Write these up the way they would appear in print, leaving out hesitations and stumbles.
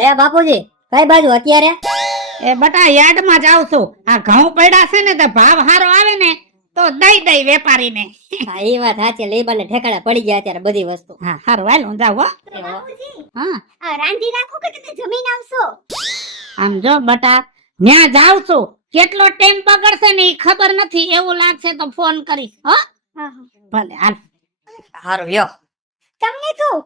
લે બાપુજી કઈ બાજુ અત્યારે? એ બટા યાર્ડમાં જાવ છું. આ ઘઉં પડ્યા છે ને તો ભાવ સારો આવે ને તો દઈ વેપારીને. હા એ વાત સાચી, લેબાને ઠેકાણા પડી ગયા અત્યારે બધી વસ્તુ. હા હારું હાલ હું જાઉં હો. બાપુજી હા આ રાંધી રાખો કે તમે જમીન આવશો? આમ જો બટા ન્યા જાવ છું, કેટલો ટાઈમ બગડશે ને ઈ ખબર નથી. એવું લાગશે તો ફોન કરીશ હો. હા ભલે હાલ. હારું લ્યો. તમને કહું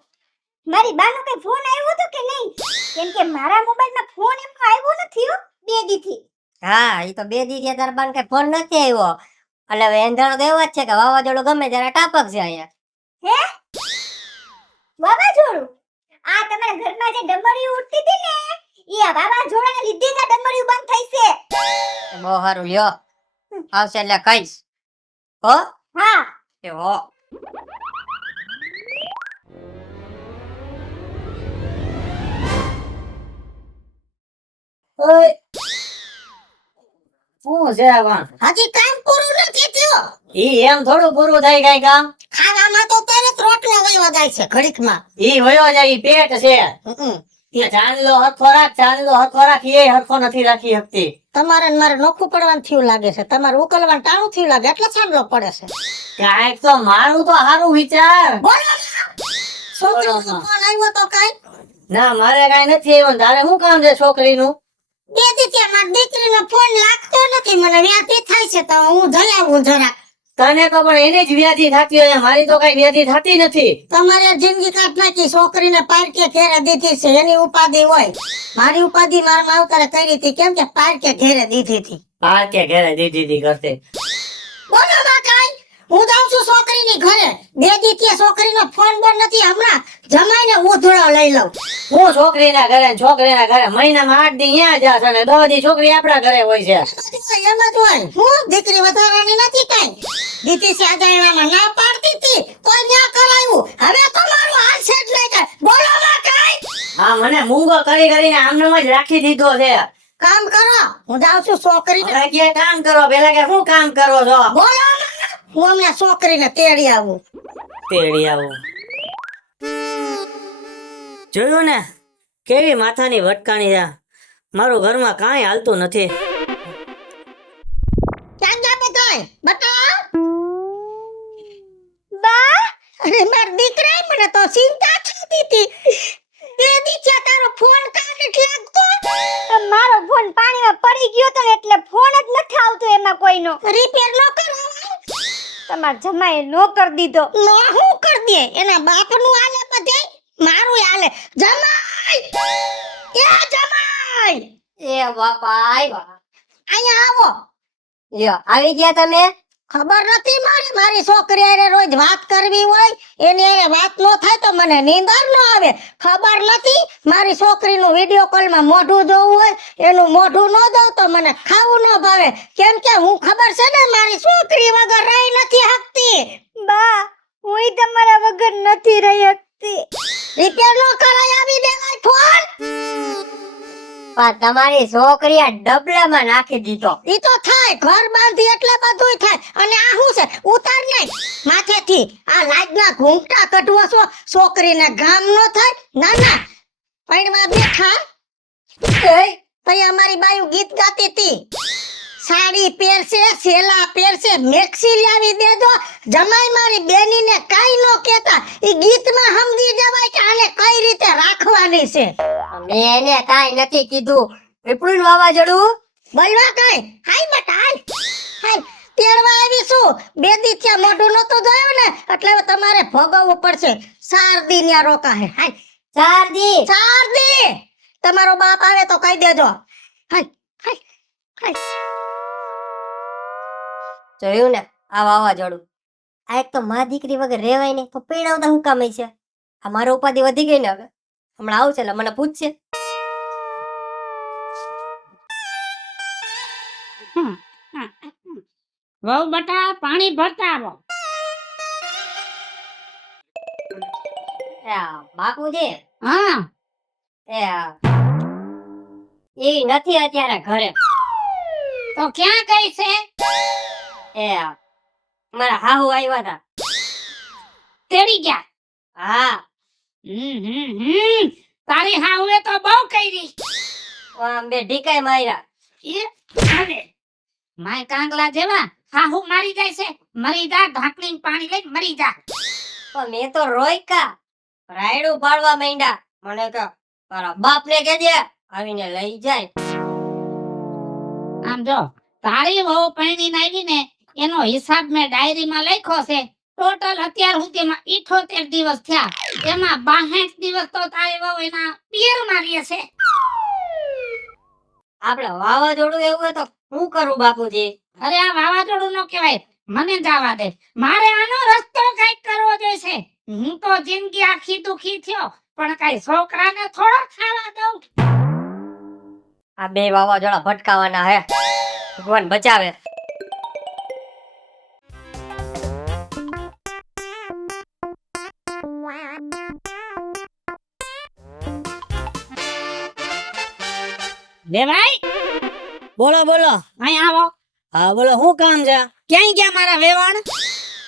મારી બાનો કઈ ફોન આવ્યો હતો કે નહીં? કેમ કે મારા મોબાઈલમાં ફોન એમનો આવ્યો નથી હો 2 દીથી. હા એ તો 2 દી થયા તાર બાન કઈ ફોન નથી આવ્યો. એટલે હવે એંધાણો તો એવો જ છે કે વાવાઝોડું ગમે ત્યારે ટાપક છે અહીંયા. હે વાવાઝોડું? આ તમારા ઘરમાં જે ડમરીઓ ઉડતી હતી ને ઈ આ વાવાઝોડાને લીધે જ આ ડમરીઓ બંધ થઈ છે. બહુ સારું લ્યો, આવશે એટલે કહીશ હો. હા એ હો. શું છે આવા? હજી કામ પૂરું નથી થયું. ઈ એમ થોડું પૂરું થાય કઈ કામ? ખાવામાં તો તરત રોટલો વયો જાય છે ઘડીકમાં. ઈ વયો જાય, ઈ પેટ છે. ઈ ચાંદલો હરખો રાખ, ઈ હરખો નથી રાખી શકતી. તમારે ને મારે નોખું પડવાનું થયું લાગે છે. તમારે ઉકલવાનું ટાણું થયું લાગે એટલે ચાંદલો પડે છે. કાંઈક તો મારું તો સારું વિચાર. છોકરીનો ફોન આવ્યો તો કઈ? ના મારે કઈ નથી આવ્યું. તારે શું કામ છે છોકરીનું? 2 દી ત્યાં મારી દીકરીનો ફોન લાગતો નથી. મને વ્યાધિ થાય છે તો હું જઈ આવું જરાક. તને તો પણ એની જ વ્યાધિ થતી હોય, મારી તો કઈ વ્યાધિ થતી નથી. તમારે જિંદગી કાઢ નાખી. છોકરીને પારકે ઘેરે દીધી છે એની ઉપાધિ હોય. મારી ઉપાધિ મારા માવતરે કરી હતી. કેમ કે પારકે ઘેરે દીધી હતી. આ કે ઘરે દીધી કરતે. બોલો બા કાઈ? હું જાઉં છું છોકરીની ઘરે. 2 દી ત્યાં છોકરીનો ફોન બોન નથી. હમણાં જમાઈને ઉધડો લઈ લઉં. હું છોકરીના ઘરે મહિનામાં 8 દી અહીંયા જાશ અને 10 દી છોકરી આપણા ઘરે હોય છે. એમ જ હોય. હું દીકરી વધારાની નથી કઈ. દીધી છે આજાણામાં ના પાડતી હતી તો ન્યા કરાયું. હવે તમારું હાલ છે એટલે કઈ બોલો બા કાઈ? હા મને મૂંગો કરીને આમનામ જ રાખી દીધો છે. કામ કરો. હું જાઉં છું છોકરીને. હવે કે કામ કરો પેલા કે શું કામ કરો છો? બોલો બા. હું હમણાં છોકરીને તેડી આવું. તેડી આવું. જોયું ને કેવી માથાની વટકાણી છે. મારું ઘરમાં કાંઈ હાલતું નથી. ક્યાં ગયા બધાય? બટા બા અરે માર દીકરા મને તો ચિંતા થતી હતી. 2 દી થયા તારો ફોન કામ નથી લાગતો. મારો ફોન પાણીમાં પડી ગયો તો ને એટલે ફોન જ નથી આવતો એમાં કોઈનો. રિપેર નો કરાવાય? તમાર જમાએ નો કરી દીધો. નો હું કર દે? એના બાપનું હાલે બધે મારું હાલે. જમાઈ એ જમાઈ એ બાપા આવ્યા. અહીંયા આવો. લ્યો આવી ગયા તમે? ખબર નથી મારી છોકરી હારે રોજ વાત કરવી હોય એની હારે વાત નો થાય તો મને નીંદર નો આવે. ખબર નથી મારી છોકરીનું વિડિયો કોલમાં મોઢું જોવું હોય એનું મોઢું નો જોઉં તો મને ખાવું ન ભાવે. કેમ કે હું ખબર છે ને મારી છોકરી વગર રહી નથી શકતી. બા હુંય તમારા વગર નથી રહી શકતી. રિપેર નો કરાય આવી દેવાય ફોન. પણ તમારી છોકરી આ ડબલામાં નાખી દીધો. ઈ તો થાય ઘર બાંધી એટલે બધુંય થાય. અને આ શું છે ઉતાર નહીં માથેથી. આ લાજના ઘૂંઘટા કઢવો છો છોકરીને ગામ નો થાય. ના ના પૈણમાં બેઠા તઈ અમારી બાયુ ગીત ગાતી હતી. સાડી પહેરશે સેલા પહેરશે મેક્સી લાવી દેજો. જમાઈ મારી બેનીને કાઈ નો કહેતા. ઈ ગીતમાં સમજી જવાય કે આને કઈ રીતે રાખવાની છે. મેં એને કાઈ નથી કીધું. વિપુલ વાવાઝોડું બોલવા કાઈ? હાય બટા હાય હાય તેડવા આવીશું. 2 દી થયા મોઢું નતું જોયું ને એટલે હવે તમારે ભોગવવું પડશે. 4 દી ન્યા રોકા હે. હાય 4 દી. 4 દી. તમારો બાપ આવે તો કહી દેજો. હાય હાય હાય. જોયું ને આ વાવાઝોડું. આ એક તો માં દીકરી વગર રેવાય નહીં તો પીણાવતા હું કામ છે. આ મારો ઉપાધિ વધી ગઈ ને હવે હમણાં આવશે એટલે મને પૂછશે. વહુ બટા પાણી ભરતા આવો. બાપુજી હા એ નથી અત્યારે ઘરે. તો ક્યાં ગઈ છે? મારા હાહુ આવ્યા હતા. તેડી ગયા? હા હમ તારી હાહુએ તો બહુ કરી. આમ બે ઢીકાય માર્યા. એ હવે માય કાંગલા જેવા હાહુ મારી જાય છે. મરી જા, ઢાંકણીમાં પાણી લઈને મરી જા. પણ મેં તો રોયકા રાયડું પાડવા માંડ્યા. મને કે તારા બાપને કહેજે આવીને લઈ જાય. આમ જો તારી વહુ પરણીને આવી ને એનો હિસાબ મેં ડાયરીમાં લખ્યો છે. ટોટલ અત્યાર સુધીમાં 78 દિવસ થયા. એમાં 62 દિવસ તો તારી વહુ એના પિયરમાં રહે છે. આપણે વાવાઝોડું એવું હોય તો હું કરું બાપુજી? અરે આ વાવાઝોડું નો કહેવાય, મને જવા દે. મારે આનો રસ્તો કઈક કરવો જોઈશે. હું તો જિંદગી આખી દુખી થયો, પણ કઈ છોકરાને થોડો ખાવા દઉં. આ બે વાવાઝોડા ભટકાવાના હે. ભગવાન બચાવે. વેવાઈ, બોલો બોલો. અહીં આવો. હા બોલો, શું કામ છે? ક્યાંય ગયા મારા વેવાણ?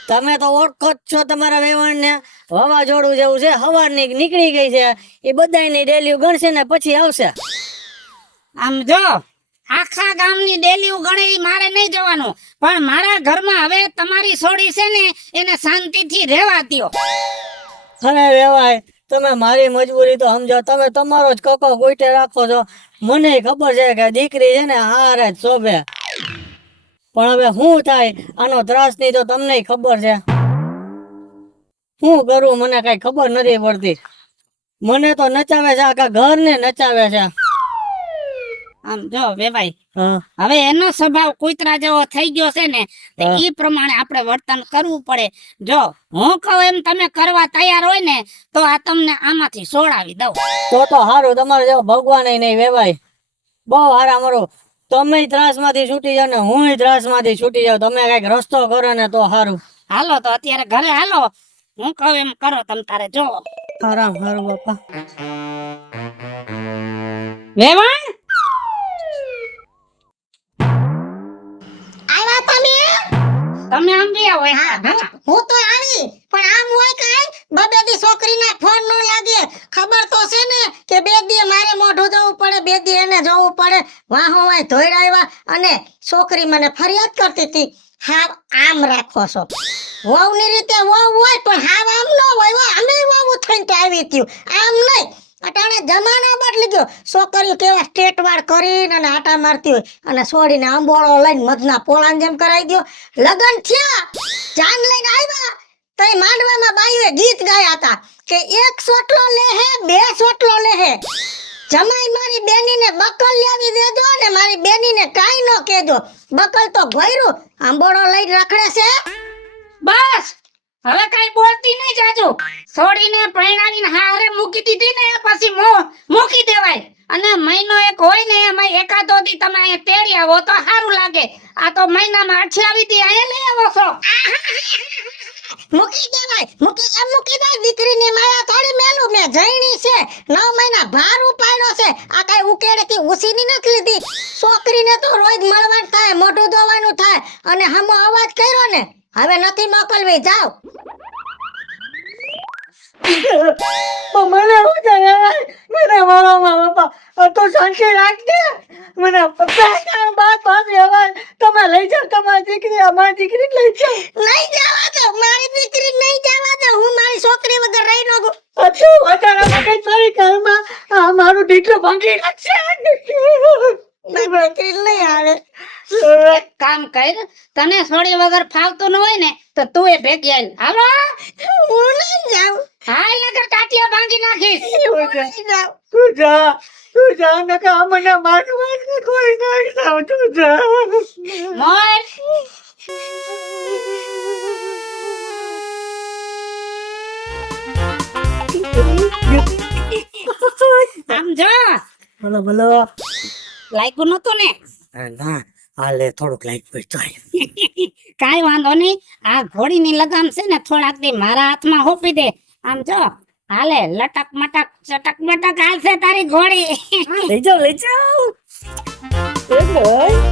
તમે તો ઓળખો જ છો તમારા વેવણ ને. વાવાઝોડું જેવું છે, હવારની નીકળી ગઈ છે. એ બધાયની ડેલીઓ ગણશે ને પછી આવશે. આમ જો આખા ગામની ડેલીઓ ગણેલી મારે નહીં જવાનું, પણ મારા ઘરમાં હવે તમારી સોડી છે ને એને શાંતિથી રહેવા દ્યો. અને વેવાય, તમે મારી મજબૂરી તો સમજો. તમે તમારો જ કકો કોઈટે રાખો છો. મને ખબર છે કે દીકરી છે ને હારે જ શોભે, પણ હવે શું થાય આનો ત્રાસ ની તો તમને ખબર છે. શું કરું મને કઈ ખબર નથી પડતી. મને તો નચાવે છે, આખા ઘર ને નચાવે છે. આમ જો વેવાઈ, હા હવે એનો સ્વભાવ કૂતરા જેવો થઈ ગયો છે ને, તો હા. ઈ પ્રમાણે આપણે વર્તન કરવું પડે. જો હું કહું એમ તમે કરવા તૈયાર હોય ને તો આ તમને આમાંથી છોડાવી દઉં. તો હારું, તમારે જેવો ભગવાન નહીં વેવાય. બહુ હારા મારો. તમે ત્રાસ માંથી છૂટી જાવ ને હું ત્રાસ માંથી છૂટી જાવ. તમે કઈક રસ્તો કરો ને તો હારું. હાલો તો અત્યારે ઘરે હાલો, હું કહું એમ કરો તમ તારે. જો આરામ હારું બાપા. વેવાણ, આવ્યા તમે? તમે આમ બી આવો એક વાર. હા. હું તો આવી, પણ આમ હોય કાંઈ બબે દી છોકરીના ફોન નો લાગે. ખબર તો છે ને કે બે દી મારે મોઢું જવું પડે, બે દી એને જવું પડે. વાહો વાય ધોઈડાવ્યા અને છોકરી મને ફરિયાદ કરતી હતી, હાવ આમ રાખો છો. વહુની રીતે વહુ હોય પણ હાવ આમ ન હોય. અમે વહુ થઈને તો આવી થયું, આમ નહીં. અટાણે જમાનો બદલી ગયો. છોકરીઓ કેવા સ્ટેટ વાળ કરીને અને આટા મારતી હોય અને છોડીને આંબોળો લઈને મધના પોળાની જેમ કરાવી દો. લગન થયા, જાન લઈને આવ્યા તો એ માંડવામાં બાયુએ ગીત ગાયા હતા કે એક સોટલો લેહે, બે સોટલો લેહે. જમાઈ મારી બેનીને બકલ લાવી દેજો ને મારી બેનીને કાઈ ન કહેજો. બકલ તો ભર્યું, આંબોળો લઈને રખડે છે. બસ હવે કઈ બોલતી નહીં જાજુ. છોડીને પરણાવીને હારે મૂકી દીધી ને પછી મૂકી દેવાય. અને મહિનો એક હોય ને એમાં એકાદો દી તમે અહીંયા તેડી આવો તો સારું લાગે. આ તો મહિનામાં 28 દી અહીંયા લઈ આવો છો. મૂકી દેવાય, મૂકી દે. દીકરીની માયા થોડી મેલું મેં જઈણી છે. 9 મહિના ભાર ઉપાડ્યો છે. આ કઈ ઉકેડેથી ઉસીની નથી લીધી. છોકરીને તો રોજ મળવાનું થાય, મોઢું ધોવાનું થાય અને હમો અવાજ કર્યો ને હવે નથી મોકલવી. જાવ. મને શું થાય? મને મારો મા બાપા તો શાંતિ રાખજે. મને બાત હવે તમે લઈ જાઓ તમારી દીકરી, અમારી દીકરી લઈ જાઓ. નહીં જવા દો, મારી દીકરી નહીં જવા દો. હું મારી છોકરી વગર રહી ન ગયો. અચ્છા વધારામાં કઈ તારી ઘરમાં આ મારું દીકરો ભાંગી નાખશે. મારી દીકરી નહીં આવે. એક કામ કર, તને છોડી વગર ફાવતું ન હોય ને તો તું એ ભેગી આવ. હાલો, હું નહીં જાઉં. હાલ નગર ટાટિયા ભાંગી નાખીશ. હું નહીં જાઉં. તું જા ને કે મને મારવા કોઈ નહીં જાવ. તું જા. મોર આમ જો બોલો બોલો. લાગ્યું નતું ને? ના હાલે થોડુંક લાઈક પડી. કાઈ વાંધો નહીં. આ ઘોડીની લગામ છે ને થોડાક દી મારા હાથમાં હોપી દે. આમ જો હાલે લટક મટક ચટક મટક હાલશે તારી ઘોડી. લઈ જાઓ લઈ જાઓ.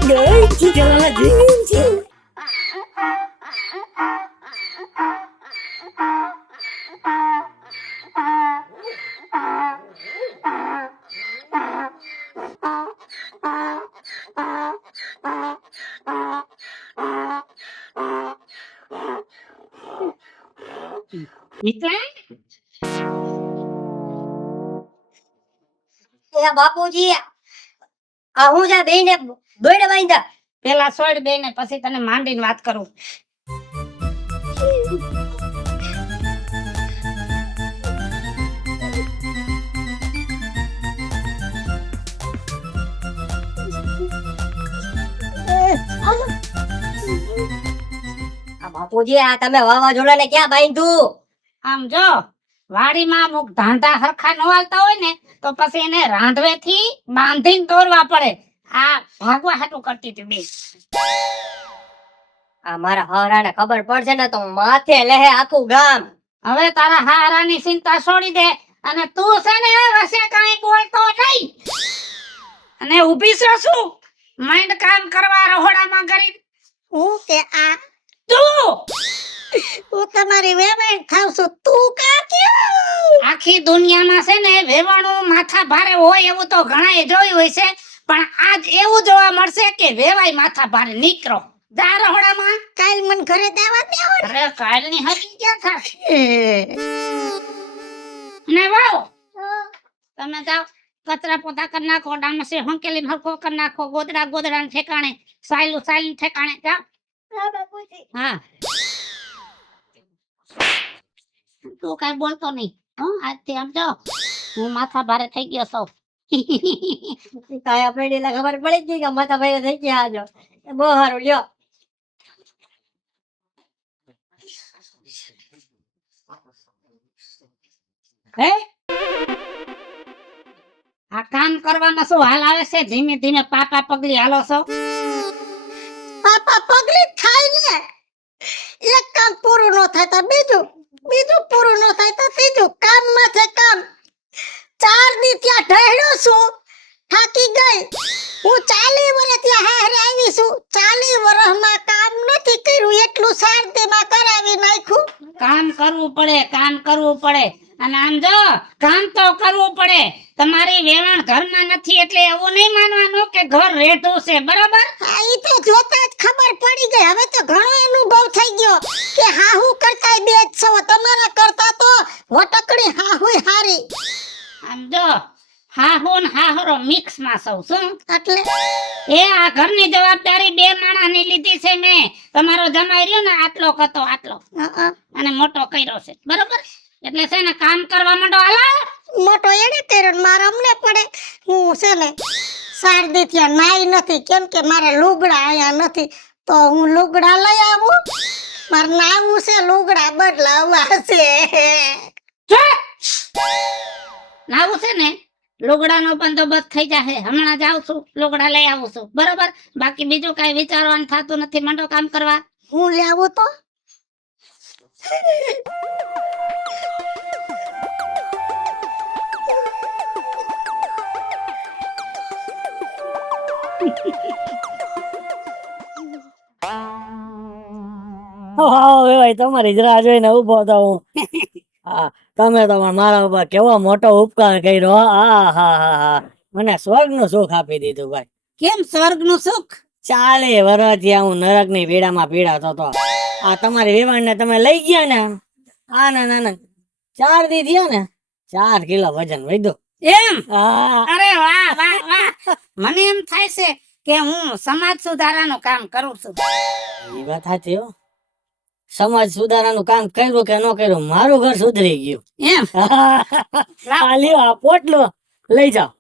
ગઈ ચીજલા જી. એટલે એ બાપુજી આ હું જા બેને દોડે બાંધ્યા. પેલા સોડ દે ને પછી તને માંડીને વાત કરું. આ બાપુજી આ તમે વાવાઝોડાને ક્યાં બાંધ્યું? આમ જો વાડીમાં અમુક ધાંધા હરખા નો હાલતા હોય ને તો પછી એને રાંધવેથી બાંધીને દોરવા પડે. આ ભાગવા હાટું કરતી હતી બે. આ મારા હરાને ખબર પડશે ને તો માથે લેહે આખું ગામ. હવે તારા હારાની ચિંતા છોડી દે અને તું છે ને વસે કાંઈ બોલતો નહીં અને ઊભી છે શું માઇન્ડ કામ કરવા રહોડામાં કરી હું કે આ તું હું તમારી વેવાણ થાવ છું તું કા કયો આખી દુનિયામાં છે ને વેવાણું માથા ભારે હોય એવું તો ઘણાએ જોયું હોય છે પણ આજ એવું જોવા મળશે કે વેવાય માથા ભારે નીકળો જા રહોડામાં. કાલ મન ઘરે દાવા દેવો અરે કાલની હતી ક્યાં થાય ને વાવ તમે જાઓ કચરા પોતા કરી નાખો ડામસે હંકેલીને હરખો કરી નાખો ગોદડા ગોદડાને ઠેકાણે સાયલું સાયલું ઠેકાણે જાઓ. હા બાપુજી. હા તું કઈ બોલતો નહીં હો આજથી આમ જો હું માથા ભારે થઈ ગયો સૌ. કાયા પડીલા ખબર પડી જ ગઈ કે માથા ભાઈ થઈ ગયા આજો. બહુ સારું લ્યો. હે આ કામ કરવામાં શું હાલ આવે છે ધીમે ધીમે પાપા પગલી હાલો છો. પાપા પગલી થાય ને એક કામ પૂરું ન થાય તો બીજું બીજું પૂરું ન થાય તો ત્રીજું કામ માથે કામ 4 દી ત્યાં ઢળ્યો છું થાકી ગઈ હું 40 વર્ષ ત્યાં હારે આવી છું 40 વર્ષમાં કામ નથી કર્યું એટલું શાંતિમાં કરાવી નાખ્યું. કામ કરવું પડે અને આમ જો કામ તો કરવું પડે. તમારી વેવાણ ઘરમાં નથી એટલે એવું નહીં માનવાનું કે ઘર રેઠું છે બરાબર. હા ઈ તો જોતા જ ખબર પડી ગઈ હવે તો ઘણો અનુભવ થઈ ગયો કે હાહુ કરતા બે જ છો તમારા કરતા તો વટકડી હાહુય હારી. આમ જો હાહુ ને હાહરો મિક્સ માં સૌ શું એટલે એ આ ઘરની જવાબદારી બે માણસની લીધી છે મેં. તમારો જમાઈ રહ્યો ને આટલો કતો આટલો અને મોટો કર્યો છે બરાબર એટલે છે ને કામ કરવા માંડો હાલા. મોટો એને કર્યો ને મારે અમને પડે હું છે ને શારદી ત્યાં નાઈ નથી કેમ કે મારે લુગડા આયા નથી તો હું લુગડા લઈ આવું મારે નાવું છે લુગડા બદલાવવા છે. નાવું છે ને લુગડાનો બંદોબસ્ત થઈ જશે હમણાં જાઉં છું લુગડા લઈ આવું છું બરાબર. બાકી બીજું કઈ વિચારવાનું થતું નથી માંડો કામ કરવા. હું લઈ આવું તો ભાઈ તમારી જ રાહ જોઈને ઉભો તો હું. હા તમે તો પણ મારા ઉપર કેવો મોટો ઉપકાર કર્યો. હા હા હા હા મને સ્વર્ગનું સુખ આપી દીધું ભાઈ. કેમ સ્વર્ગનું સુખ? 40 વર્ષથી હું નરકની પીડામાં પીડાતો હતો. આ તમારી વેવાણને તમે લઈ ગયા ને આ ના 4 દી થયા ને 4 કિલો વજન વધ્યું. એમ? હા અરે વાહ વાહ વાહ. મને એમ થાય છે કે હું સમાજ સુધારાનું કામ કરું છું. એ વાત સાચી હો. સમાજ સુધારાનું કામ કર્યું કે ન કર્યું મારું ઘર સુધરી ગયું. એમ? આ લ્યો આ પોટલું લઈ જાઓ.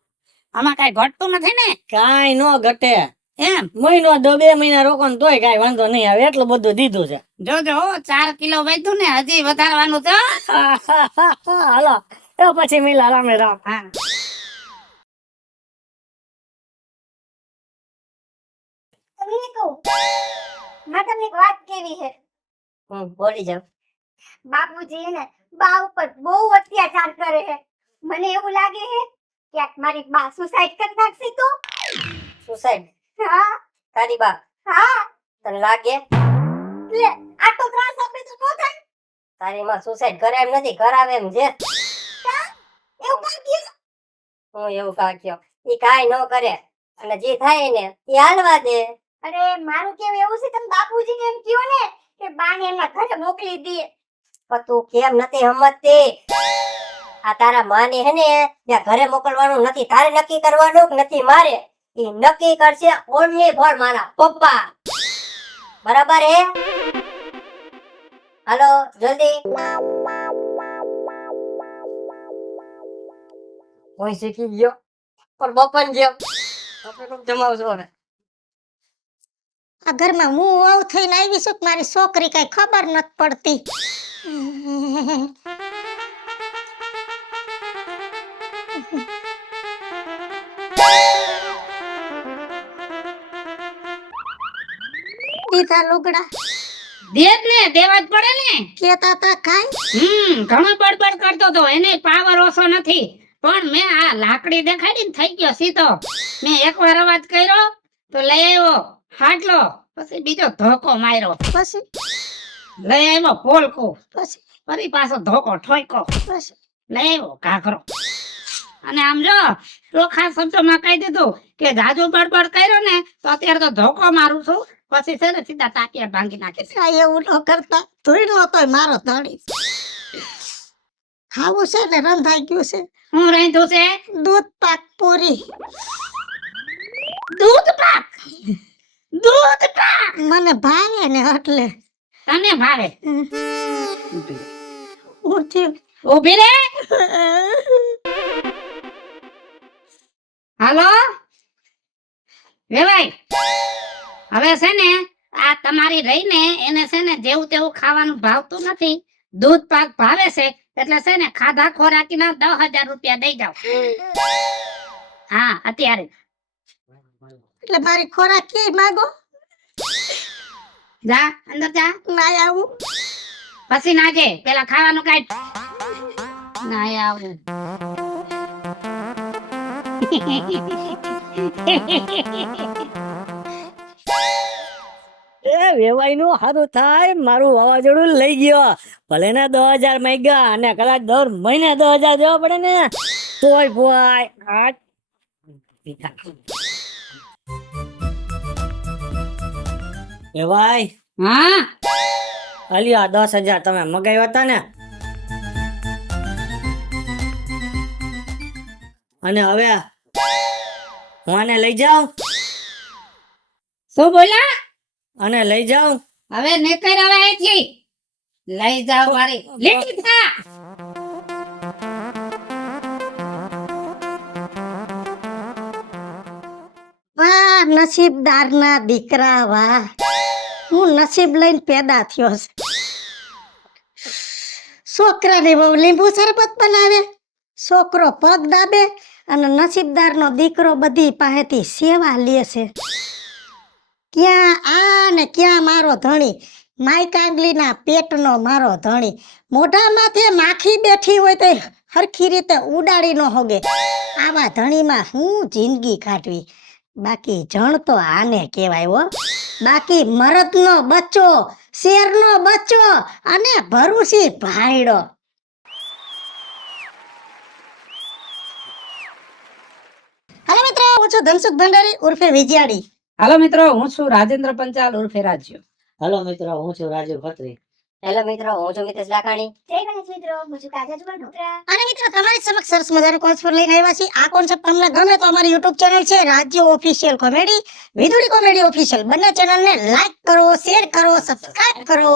આમાં કઈ ઘટતું નથી ને? કાંઈ નો ઘટે. એમ? મહિનો 2 મહિના રોકો ને તોય કાંઈ વાંધો નહીં આવે એટલું બધું દીધું છે. જોજો 4 કિલો વધ્યું ને હજી વધારવાનું છે. હાલો તો પછી મિલા રામે રામ. હા તમને કહું માં તમને એક વાત કેવી છે બોલી જાવ. બાપુજી ને બા ઉપર બહુ અત્યાચાર કરે છે મને એવું લાગે છે કે મારી બા સુસાઇડ કરી નાખશે તો. સુસાઈડ? હા તારી બા? હા તને લાગે? લે આટલો ત્રાસ આપે તો નો થાય. તારી માં સુસાઈડ કરે એમ નથી કરાવે એમ છે. એવું કાંઈ હું એવું કાક્યો ઈ કાંઈ ન કરે અને જે થાય ને ઈ હાલવા દે. અરે મારું કેવું એવું છે તમે બાપુજીને એમ કહો ને કે બાને એમના ઘરે મોકલી દે. પણ તું કેમ નથી સમજતી? આ તારા માને હે ને ત્યાં ઘરે મોકલવાનું નથી, તારે નક્કી કરવાનું કે નથી મારે. ઈ નક્કી કરશે ઓનલી ફોર મારા પપ્પા. બરાબર હે? હાલો જલ્દી. કોઈ શીખી ગયો પણ બપન જેમ આપણે કોક જમાવશો હવે. આ ઘરમાં હું વહુ થઈને આવી છું કે મારી છોકરી કઈ ખબર નથી પડતી. દીધા લુગડા દે જ ને, દેવા જ પડે ને. કેતા તા કાંઈ ઘણો બડબડ કરતો તો, એને પાવર ઓછો નથી. પણ મેં આ લાકડી દેખાડી ને થઈ ગયો સીધો. મેં એકવાર અવાજ કર્યો તો લઈ આવ્યો હાટલો, પછી બીજો ધોકો માર્યો, પછી લઈ આવ્યો પોલકો, પછી ફરી પાછો ધોકો ઠોક્યો, પછી લઈ આવ્યો ઘાઘરો. અને આમ જો ચોખ્ખા શબ્દોમાં કહી દીધું કે જાજુ બડબડ કર્યો ને તો અત્યારે તો ધોકો મારું છું, પછી છે ને સીધા તાટિયા ભાંગી નાખે છે. આ એવું ન કરતા ધોઈ નો તોય મારો ધણી ખાવું છે ને રંધાઈ ગયું છે. હું રાંધ્યું છે? દૂધ પાક પૂરી. દૂધ પાક. દૂધ પાક મને ભાવે ને એટલે તને ભાવે? હું થયું ઊભી રે. હાલો વેવાઈ, હવે છે ને આ તમારી રહી ને એને છે ને જેવું તેવું ખાવાનું ભાવતું નથી, દૂધ પાક ભાવે છે એટલે છે ને ખાધા ખોરાકીના 10,000 રૂપિયા દઈ જાવ. હા અત્યારે એટલે મારી ખોરાક કે માંગો જા અંદર જા. ના આવું પછી નાજે, પેલા ખાવાનું કાઢ. ના આવું. એ વેવાઈ નું સારું થાય, મારું વાવાઝોડું લઈ ગયો. ભલે ને 10,000 માંગ્યા અને કદાચ દર મહિને 10,000 દેવા પડે ને તોય ભોય. વેવાઈ હા અલ્યા 10,000 તમે મગાવ્યા હતા ને, અને હવે હું આને લઈ જાઉં શું બોલા? અને લઈ જાઉં. હવે નીકળ હવે અહીંથી. લઈ જાવ વારી લીટી થા. વાહ નસીબદાર ના દીકરા, વાહ હું નસીબ લઈને પેદા થયો છે. છોકરાની બહુ લીંબુ શરબત બનાવે, છોકરો પગ દાબે અને નસીબદાર નો દીકરો બધી પાસેથી સેવા લે છે. ક્યાં આ ને ક્યાં મારો ધણી, માય કાંગલીના પેટનો મારો ધણી. મોઢામાંથી માખી બેઠી હોય તો હરખી રીતે ઉડાડી ન હોગે. આવા ધણીમાં હું જિંદગી કાઢવી. બાકી જણ તો આને કહેવાય હો. બાકી મરદનો બચ્ચો, શેરનો બચ્ચો અને ભરૂસી ભાઈડો. હાલો મિત્રો, હું છું ધનસુખ ભંડારી ઉર્ફે વિજયાડી. હાલો મિત્રો, હું છું રાજેન્દ્ર પંચાલ ઉર્ફે રાજ્યો. હેલો મિત્રો, હું છું રાજુ ખત્રી. હેલો મિત્રો, હું છું મિતેશ લાખાણી. જય ગણેશ મિત્રો, હું છું કાજલ ઢોકરા. અને મિત્રો તમારી સમક્ષ સરસ મજાનો કોન્સેપ્ટ લઈને આવ્યા છીએ. આ કોન્સેપ્ટ તમને ગમે તો અમારી YouTube ચેનલ છે રાજ્ય ઓફિશિયલ કોમેડી, વિધુડી કોમેડી ઓફિશિયલ, બંને ચેનલને લાઈક કરો, શેર કરો, સબસ્ક્રાઇબ કરો.